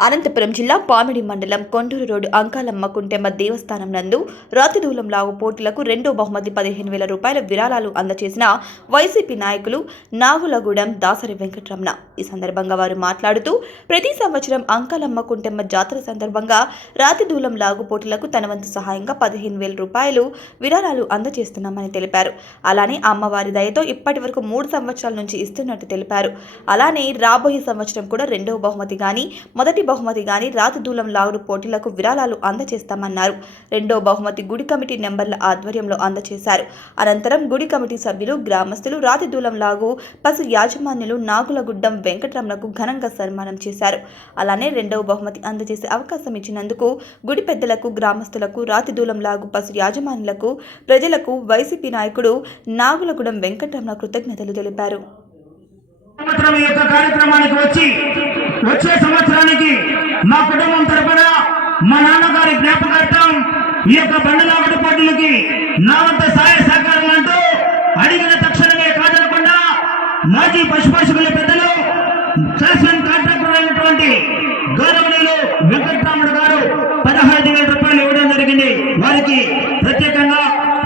అనంతపురం జిల్లా పామిడి మండలం కొండూరు రోడ్డు అంకాలమ్మ కుంటెమ్మ దేవస్థానం నందు రాతిదూలం లావు పోటీలకు రెండో బహుమతి పదిహేను వేల రూపాయల విరాళాలు అందజేసిన వైసీపీ నాయకులు నాగులగూడెం దాసరి వెంకటరమణ. ఈ సందర్భంగా వారు మాట్లాడుతూ ప్రతి సంవత్సరం అంకాలమ్మ కుంటెమ్మ జాతర సందర్భంగా రాతిదూలం లాగు పోటీలకు తన వంతు సహాయంగా పదిహేను వేల రూపాయలు విరాళాలు అందజేస్తున్నామని తెలిపారు. అలానే అమ్మవారి దయతో ఇప్పటి వరకు మూడు సంవత్సరాల నుంచి ఇస్తున్నట్టు తెలిపారు. అలానే రాబోయే సంవత్సరం కూడా రెండవ బహుమతి కానీ మొదటి బహుమతి గాని రాతి దూలం లాగుడు పోటీలకు విరాళాలు అందజేస్తామన్నారు రెండో బహుమతి గుడి కమిటీ నెంబర్ల ఆధ్వర్యంలో అందజేశారు అనంతరం గుడి కమిటీ సభ్యులు గ్రామస్తులు రాతి దూలం లాగు పశు యాజమాన్యులు నాగులగుడ్డం వెంకటరమణకు ఘనంగా సన్మానం చేశారు. అలానే రెండవ బహుమతి అందజేసే అవకాశం ఇచ్చినందుకు గుడి పెద్దలకు గ్రామస్తులకు రాతి దూలం లాగు పశు యాజమాన్యులకు ప్రజలకు వైసీపీ నాయకుడు నాగులగూడెం వెంకటరమణ కృతజ్ఞతలు తెలిపారు. సంవత్సరం యొక్క కార్యక్రమానికి వచ్చి వచ్చే సంవత్సరానికి మా కుటుంబం తరపున మా నాన్నగారి జ్ఞాపకార్థం ఈ యొక్క బండలాగటి పోటీలకి నా వద్ద సహాయ సహకారం అంటూ అడిగిన తక్షణమే కాదనకుండా మాజీ పశుపోషకుల పెద్దలు క్లాస్ కాంట్రాక్టర్ అయినటువంటి గౌరవనీయులు వెంకటరాముడు గారు పదహైదు వేల రూపాయలు ఇవ్వడం జరిగింది. వారికి ప్రత్యేకంగా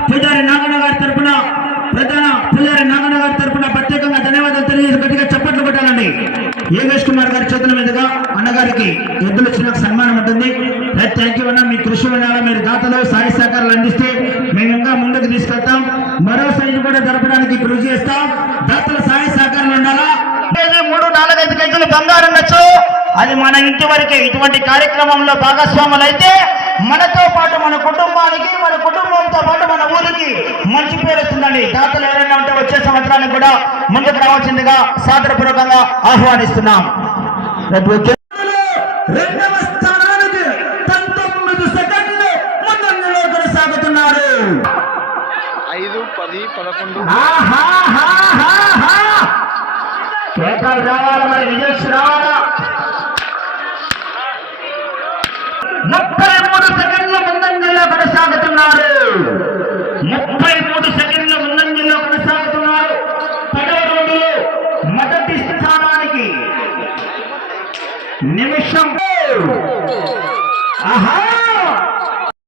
పూజారి నాగన్న గారి తరఫున ప్రధాన పూజారి నాగన్న గారి తరపున ప్రత్యేకంగా ధన్యవాదాలు తెలియజేసి గట్టిగా చప్పట్లు కొట్టాలండి. యోగేష్ కుమార్ గారి గారికి ఎద్దులు వచ్చిన సన్మానం ఉంటుంది. థ్యాంక్ యూ అన్న మీ కృషి వినాలా మీరు దాతలు సాయ సహకారాలు అందిస్తే మేము ఇంకా ముందుకు తీసుకెళ్తాం. మరో సైజు కూడా జరపడానికి కృషి చేస్తాం. దాతల సాయ సహకారాలు ఉండాలా? మూడు నాలుగైదు కేజీలు బంగారం ఉండొచ్చు. అది మన ఇంటి వరకే. ఇటువంటి కార్యక్రమంలో భాగస్వాములు అయితే మనతో పాటు మన కుటుంబానికి మన కుటుంబంతో పాటు మన ఊరికి మంచి పేరు వస్తుందండి. దాతలు ఎవరైనా ఉంటే వచ్చే సంవత్సరానికి కూడా ముందుకు రావాల్సిందిగా సాదరపూర్వకంగా ఆహ్వానిస్తున్నాం. రెండవ స్థానానికి పంతొమ్మిది సెకండ్లు ముందంజలో కొనసాగుతున్నారు ఐదు పది పదకొండు! కేకలు రావాలి మరి విజయ్ निमिषम। आहा!